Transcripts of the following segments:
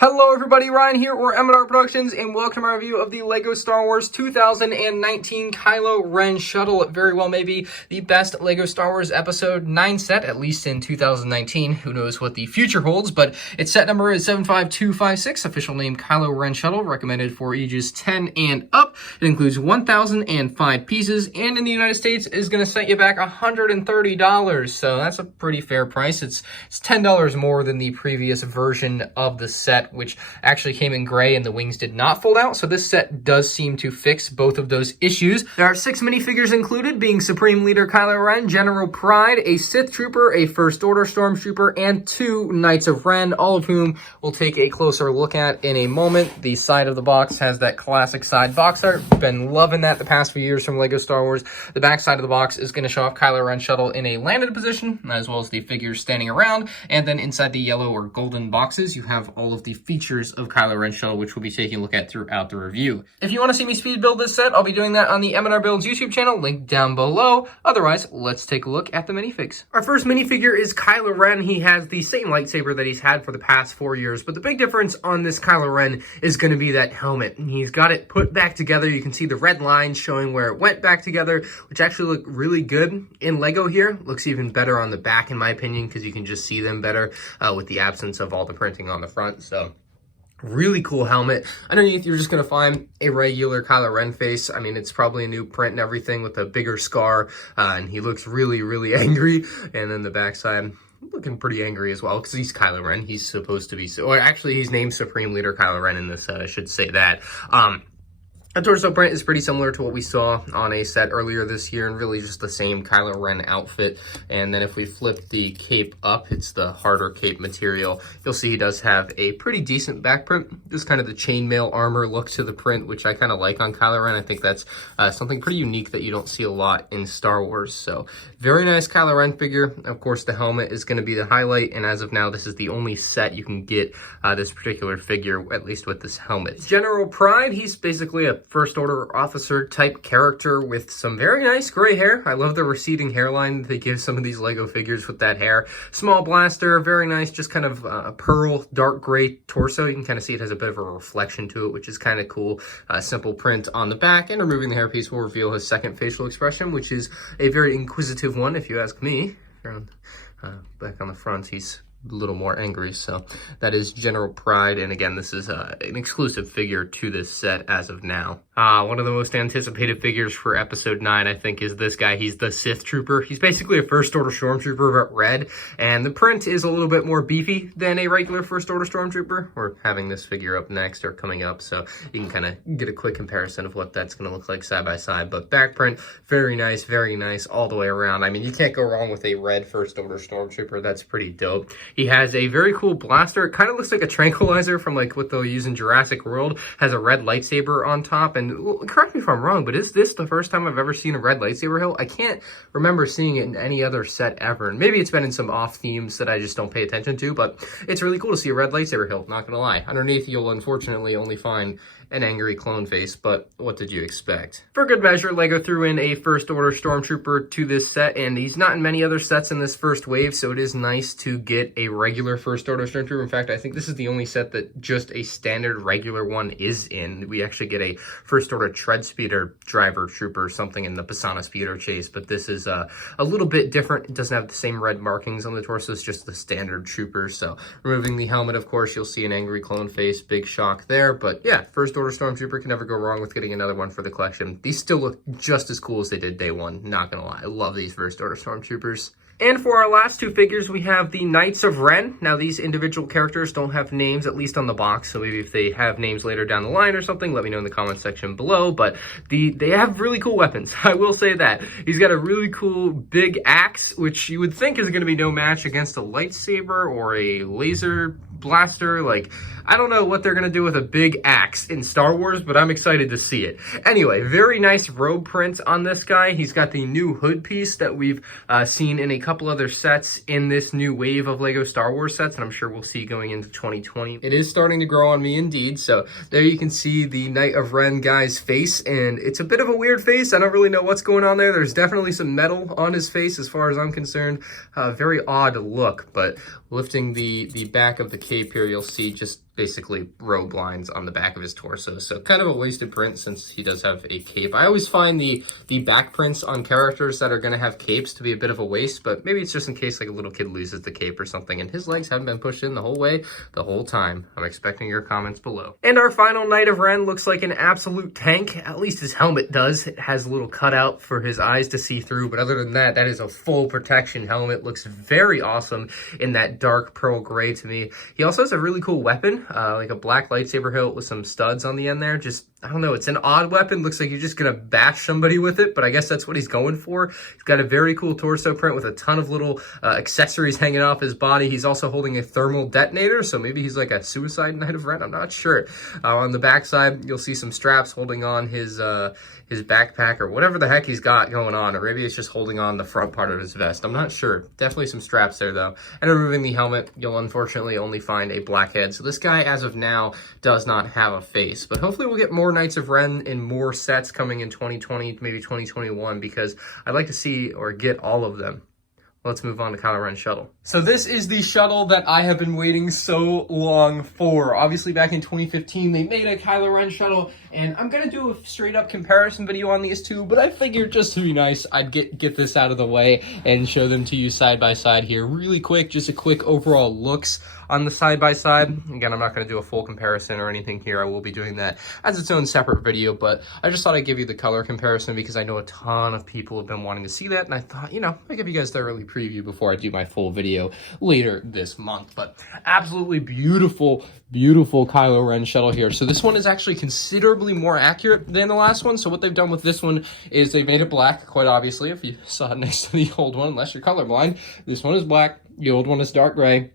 Hello everybody, Ryan here, or M&R Productions, and welcome to my review of the LEGO Star Wars 2019 KYLO REN'S SHUTTLE. It very well may be the best LEGO Star Wars Episode 9 set, at least in 2019. Who knows what the future holds, but its set number is 75256, official name KYLO REN'S SHUTTLE, recommended for ages 10 and up. It includes 1,005 pieces, and in the United States is going to set you back $130, so that's a pretty fair price. It's $10 more than the previous version of the set, which actually came in gray and the wings did not fold out. So this set does seem to fix both of those issues. There are 6 minifigures included, being Supreme Leader Kylo Ren, General Pryde, a Sith Trooper, a First Order Stormtrooper, and 2 Knights of Ren, all of whom we'll take a closer look at in a moment. The side of the box has that classic side box art. Been loving that the past few years from LEGO Star Wars. The back side of the box is going to show off KYLO REN'S SHUTTLE in a landed position, as well as the figures standing around. And then inside the yellow or golden boxes, you have all of the features of KYLO REN'S SHUTTLE, which we'll be taking a look at throughout the review. If you want to see me speed build this set, I'll be doing that on the M&R Builds YouTube channel, linked down below. Otherwise, let's take a look at the minifigs. Our first minifigure is Kylo Ren. He has the same lightsaber that he's had for the past 4 years, but the big difference on this Kylo Ren is going to be that helmet. He's got it put back together. You can see the red lines showing where it went back together, which actually look really good in LEGO here. Looks even better on the back, in my opinion, because you can just see them better with the absence of all the printing on the front. So really cool helmet. Underneath, you're just going to find a regular Kylo Ren face. I mean, it's probably a new print and everything with a bigger scar, and he looks really, really angry. And then the backside, looking pretty angry as well, because he's Kylo Ren. He's supposed to be, or actually, he's named Supreme Leader Kylo Ren in this set, I should say that. The torso print is pretty similar to what we saw on a set earlier this year, and really just the same Kylo Ren outfit. And then if we flip the cape up, it's the harder cape material. You'll see he does have a pretty decent back print. Just kind of the chainmail armor look to the print, which I kind of like on Kylo Ren. I think that's something pretty unique that you don't see a lot in Star Wars. So very nice Kylo Ren figure. Of course, the helmet is going to be the highlight, and as of now, this is the only set you can get this particular figure, at least with this helmet. General Pryde, he's basically a First Order officer type character with some very nice gray hair. I love the receding hairline they give some of these LEGO figures with that hair. Small blaster, very nice, just kind of a pearl dark gray torso. You can kind of see it has a bit of a reflection to it, which is kind of cool. Simple print on the back, and removing the hairpiece will reveal his second facial expression, which is a very inquisitive one, if you ask me. Back on the front, he's a little more angry. So that is General Pryde, and again, this is an exclusive figure to this set as of now. One of the most anticipated figures for Episode 9, I think, is this guy. He's the Sith Trooper. He's basically a First Order Stormtrooper, but red, and the print is a little bit more beefy than a regular First Order Stormtrooper. We're having this figure up next, or coming up, so you can kind of get a quick comparison of what that's going to look like side by side. But back print, very nice all the way around. I mean, you can't go wrong with a red First Order Stormtrooper. That's pretty dope. He has a very cool blaster. It kind of looks like a tranquilizer from like what they'll use in Jurassic World. Has a red lightsaber on top, and correct me if I'm wrong, but is this the first time I've ever seen a red lightsaber hilt? I can't remember seeing it in any other set ever. And maybe it's been in some off themes that I just don't pay attention to, but it's really cool to see a red lightsaber hilt, not gonna lie. Underneath, you'll unfortunately only find an angry clone face, but what did you expect? For good measure, LEGO threw in a First Order Stormtrooper to this set, and he's not in many other sets in this first wave, so it is nice to get a regular First Order Stormtrooper. In fact, I think this is the only set that just a standard regular one is in. We actually get a First Order Tread Speeder Driver Trooper, something in the Pisana Speeder Chase, but this is a little bit different. It doesn't have the same red markings on the torso, it's just the standard Trooper. So removing the helmet, of course, you'll see an angry clone face, big shock there, but yeah, First Order Stormtrooper can never go wrong with getting another one for the collection. These still look just as cool as they did day one, not gonna lie. I love these First Order Stormtroopers. And for our last 2 figures, we have the Knights of Ren. Now, these individual characters don't have names, at least on the box, so maybe if they have names later down the line or something, let me know in the comment section below, but they have really cool weapons. I will say that. He's got a really cool big axe, which you would think is going to be no match against a lightsaber or a laser blaster. Like, I don't know what they're going to do with a big axe in Star Wars, but I'm excited to see it. Anyway, very nice robe print on this guy. He's got the new hood piece that we've seen in a couple other sets in this new wave of LEGO Star Wars sets, and I'm sure we'll see going into 2020. It is starting to grow on me indeed, so there you can see the Knight of Ren guy's face, and it's a bit of a weird face. I don't really know what's going on there. There's definitely some metal on his face as far as I'm concerned. Very odd look, but lifting the back of the cape here, you'll see just basically robe lines on the back of his torso. So kind of a wasted print since he does have a cape. I always find the back prints on characters that are going to have capes to be a bit of a waste, but maybe it's just in case like a little kid loses the cape or something, and his legs haven't been pushed in the whole way, the whole time. I'm expecting your comments below. And our final Knight of Ren looks like an absolute tank. At least his helmet does. It has a little cutout for his eyes to see through, but other than that, that is a full protection helmet. Looks very awesome in that dark pearl gray to me. He also has a really cool weapon, like a black lightsaber hilt with some studs on the end there. Just, I don't know, it's an odd weapon. Looks like you're just gonna bash somebody with it, but I guess that's what he's going for. He's got a very cool torso print with a ton of little accessories hanging off his body. He's also holding a thermal detonator, so maybe he's like a suicide Knight of Ren. I'm not sure. On the backside, you'll see some straps holding on his backpack or whatever the heck he's got going on, or maybe it's just holding on the front part of his vest. I'm not sure. Definitely some straps there though. And removing the helmet, you'll unfortunately only find a black head. So this guy, as of now, does not have a face. But hopefully we'll get more Knights of Ren in more sets coming in 2020, maybe 2021, because I'd like to see or get all of them. Let's move on to KYLO REN'S SHUTTLE. So this is the shuttle that I have been waiting so long for. Obviously, back in 2015, they made a KYLO REN shuttle, and I'm gonna do a straight up comparison video on these two, but I figured just to be nice, I'd get this out of the way and show them to you side by side here really quick. Just a quick overall looks on the side by side. Again, I'm not gonna do a full comparison or anything here. I will be doing that as its own separate video, but I just thought I'd give you the color comparison because I know a ton of people have been wanting to see that, and I thought, you know, I'd give you guys the early preview before I do my full video later this month. But absolutely beautiful, beautiful KYLO REN shuttle here. So this one is actually considerably more accurate than the last one. So what they've done with this one is they've made it black, quite obviously, if you saw it next to the old one, unless you're colorblind. This one is black, the old one is dark gray.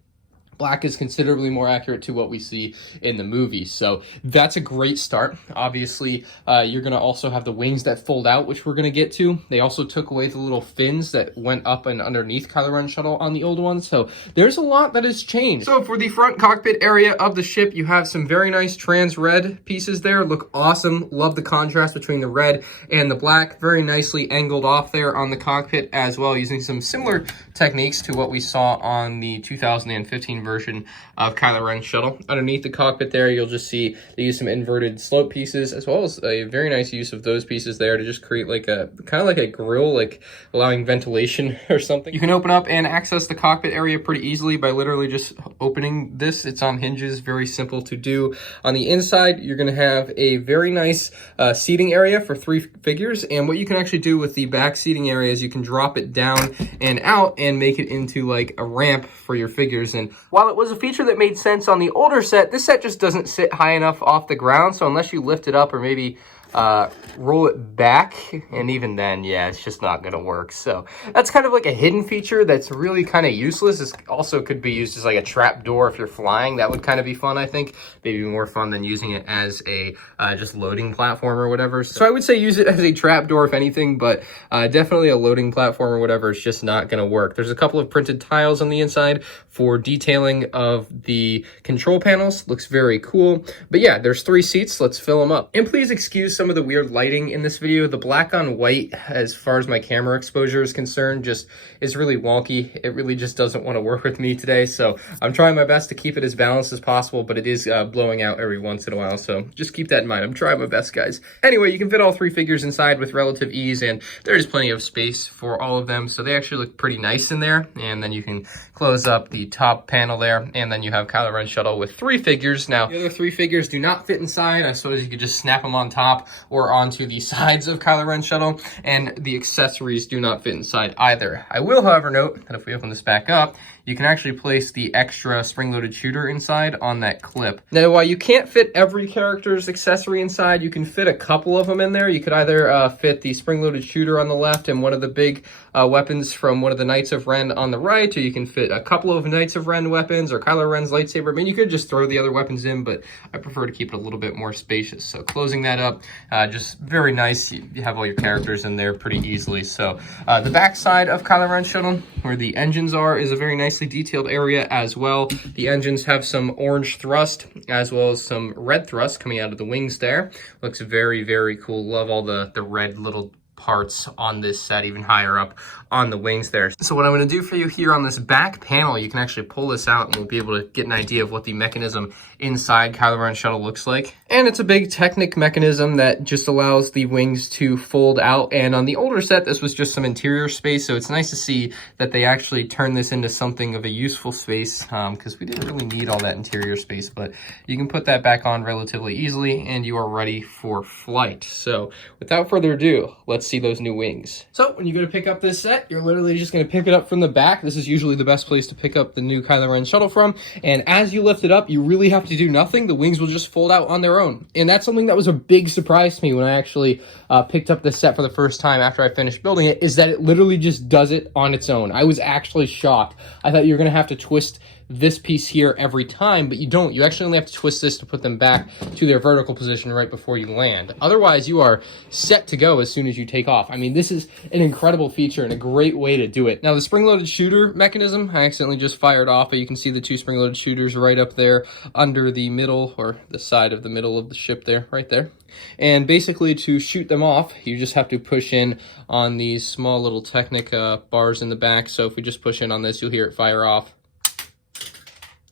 Black is considerably more accurate to what we see in the movie. So that's a great start. Obviously, you're going to also have the wings that fold out, which we're going to get to. They also took away the little fins that went up and underneath KYLO REN shuttle on the old one. So there's a lot that has changed. So for the front cockpit area of the ship, you have some very nice trans red pieces there. Look awesome. Love the contrast between the red and the black. Very nicely angled off there on the cockpit as well, using some similar techniques to what we saw on the 2015 version of KYLO REN'S shuttle. Underneath the cockpit there, you'll just see they use some inverted slope pieces, as well as a very nice use of those pieces there to just create like a kind of like a grill, like allowing ventilation or something. You can open up and access the cockpit area pretty easily by literally just opening this. It's on hinges, very simple to do. On the inside, you're going to have a very nice seating area for 3 figures, and what you can actually do with the back seating area is you can drop it down and out and make it into like a ramp for your figures. And while it was a feature that made sense on the older set, this set just doesn't sit high enough off the ground. So unless you lift it up or maybe roll it back, and even then, yeah, it's just not gonna work. So that's kind of like a hidden feature that's really kind of useless. This also could be used as like a trap door if you're flying. That would kind of be fun, I think. Maybe more fun than using it as a just loading platform or whatever. So I would say use it as a trap door if anything, but definitely a loading platform or whatever is just not gonna work. There's a couple of printed tiles on the inside for detailing of the control panels. Looks very cool. But yeah, there's 3 seats. Let's fill them up. And please excuse some of the weird lighting in this video. The black on white, as far as my camera exposure is concerned, just is really wonky. It really just doesn't want to work with me today. So I'm trying my best to keep it as balanced as possible, but it is blowing out every once in a while. So just keep that in mind. I'm trying my best, guys. Anyway, you can fit all 3 figures inside with relative ease, and there's plenty of space for all of them. So they actually look pretty nice in there. And then you can close up the top panel there, and then you have KYLO REN shuttle with 3 figures. Now, the other 3 figures do not fit inside. I suppose you could just snap them on top or onto the sides of KYLO REN shuttle, and the accessories do not fit inside either. I will, however, note that if we open this back up, you can actually place the extra spring-loaded shooter inside on that clip. Now, while you can't fit every character's accessory inside, you can fit a couple of them in there. You could either fit the spring-loaded shooter on the left and one of the big weapons from one of the Knights of Ren on the right, or you can fit a couple of Knights of Ren weapons or Kylo Ren's lightsaber. I mean, you could just throw the other weapons in, but I prefer to keep it a little bit more spacious. So closing that up, just very nice. You have all your characters in there pretty easily. So the back side of KYLO REN'S shuttle, where the engines are, is a very nicely detailed area as well. The engines have some orange thrust as well as some red thrust coming out of the wings there. Looks very, very cool. Love all the red little parts on this set, even higher up on the wings there. So what I'm going to do for you here on this back panel, you can actually pull this out and we'll be able to get an idea of what the mechanism inside KYLO REN'S shuttle looks like. And it's a big Technic mechanism that just allows the wings to fold out. And on the older set, this was just some interior space. So it's nice to see that they actually turned this into something of a useful space, because we didn't really need all that interior space, but you can put that back on relatively easily and you are ready for flight. So without further ado, let's see those new wings. So when you go to pick up this set, you're literally just going to pick it up from the back. This is usually the best place to pick up the new KYLO REN shuttle from. And as you lift it up, you really have to do nothing. The wings will just fold out on their own. And that's something that was a big surprise to me when I actually picked up this set for the first time after I finished building it, is that it literally just does it on its own. I was actually shocked. I thought you were going to have to twist this piece here every time, but you don't. You actually only have to twist this to put them back to their vertical position right before you land. Otherwise, you are set to go as soon as you take off. I mean, this is an incredible feature and a great way to do it. Now, the spring-loaded shooter mechanism, I accidentally just fired off, but you can see the two spring-loaded shooters right up there under the middle, or the side of the middle of the ship there, right there. And basically, to shoot them off, you just have to push in on these small little Technic bars in the back. So if we just push in on this, you'll hear it fire off.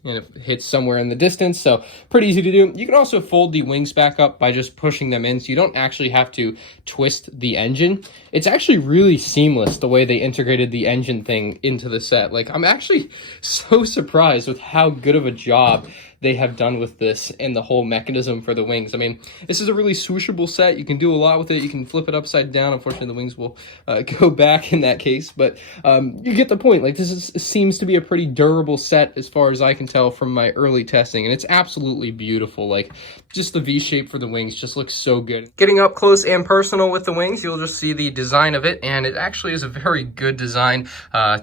And it hits somewhere in the distance, so pretty easy to do. You can also fold the wings back up by just pushing them in, so you don't actually have to twist the engine. It's actually really seamless the way they integrated the engine thing into the set. Like, I'm actually so surprised with how good of a job they have done with this and the whole mechanism for the wings. I mean, this is a really swooshable set. You can do a lot with it. You can flip it upside down. Unfortunately, the wings will go back in that case, but you get the point. Like, seems to be a pretty durable set as far as I can tell from my early testing, and it's absolutely beautiful. Like, just the V shape for the wings just looks so good. Getting up close and personal with the wings, you'll just see the design of it, and it actually is a very good design.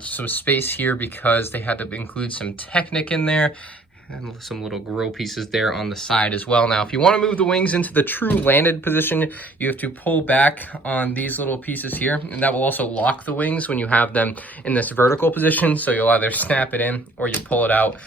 Some space here because they had to include some Technic in there, and some little grill pieces there on the side as well. Now, if you want to move the wings into the true landed position, you have to pull back on these little pieces here, and that will also lock the wings when you have them in this vertical position. So you'll either snap it in or you pull it out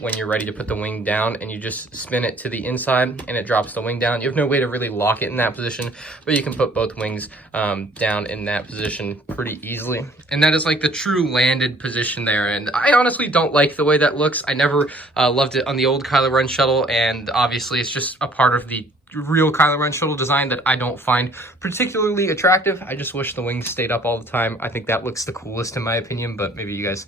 when you're ready to put the wing down, and you just spin it to the inside and it drops the wing down. You have no way to really lock it in that position, but you can put both wings down in that position pretty easily. And that is like the true landed position there. And I honestly don't like the way that looks. I never loved it on the old KYLO REN shuttle, and obviously it's just a part of the real KYLO REN shuttle design that I don't find particularly attractive. I just wish the wings stayed up all the time. I think that looks the coolest in my opinion, but maybe you guys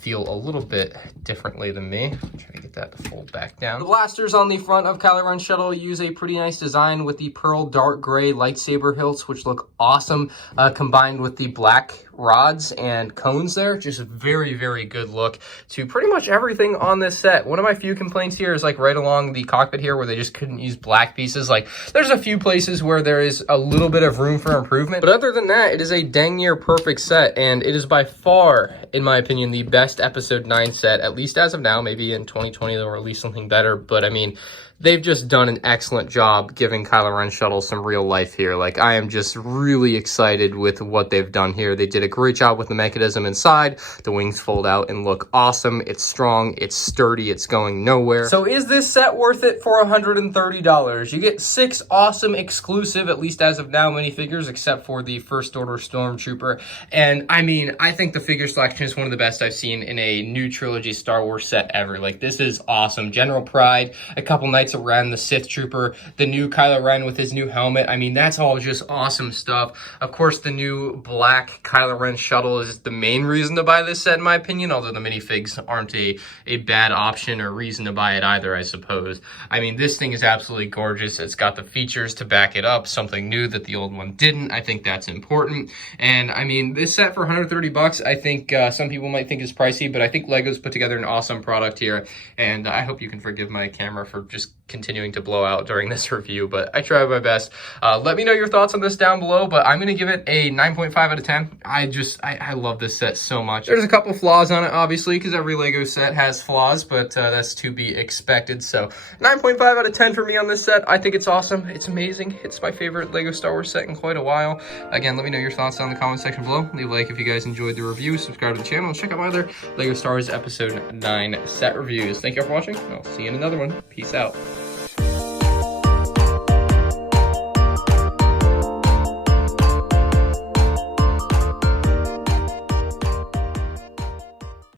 feel a little bit differently than me. I'm trying to get that to fold back down. The blasters on the front of KYLO REN shuttle use a pretty nice design with the pearl dark gray lightsaber hilts, which look awesome, combined with the black rods and cones there. Just a very, very good look to pretty much everything on this set. One of my few complaints here is like right along the cockpit here where they just couldn't use black pieces. Like, there's a few places where there is a little bit of room for improvement, but other than that, it is a dang near perfect set, and it is by far, in my opinion, the best episode 9 set, at least as of now. Maybe in 2020 they'll release something better, but I mean, they've just done an excellent job giving KYLO REN shuttle some real life here. Like, I am just really excited with what they've done here. They did a great job with the mechanism inside. The wings fold out and look awesome. It's strong, it's sturdy, it's going nowhere. So is this set worth it for $130? You get 6 awesome exclusive, at least as of now, minifigures, except for the First Order Stormtrooper. And I mean, I think the figure selection is one of the best I've seen in a new trilogy Star Wars set ever. Like, this is awesome. General Pryde, a couple Knights of Ren, the Sith Trooper, the new KYLO REN with his new helmet. I mean, that's all just awesome stuff. Of course, the new black KYLO REN shuttle is the main reason to buy this set, in my opinion, although the minifigs aren't a bad option or reason to buy it either, I suppose. I mean, this thing is absolutely gorgeous. It's got the features to back it up, something new that the old one didn't. I think that's important. And I mean, this set for 130 bucks, I think some people might think is pricey, but I think LEGO's put together an awesome product here. And I hope you can forgive my camera for just continuing to blow out during this review, but I tried my best. Let me know your thoughts on this down below, but I'm gonna give it a 9.5 out of 10. I love this set so much. There's a couple flaws on it, obviously, because every LEGO set has flaws, but that's to be expected. So 9.5 out of 10 for me on this set. I think it's awesome. It's amazing. It's my favorite LEGO Star Wars set in quite a while. Again, let me know your thoughts down in the comment section below. Leave a like if you guys enjoyed the review. Subscribe to the channel and check out my other LEGO Star Wars Episode 9 set reviews. Thank you all for watching. I'll see you in another one. Peace out.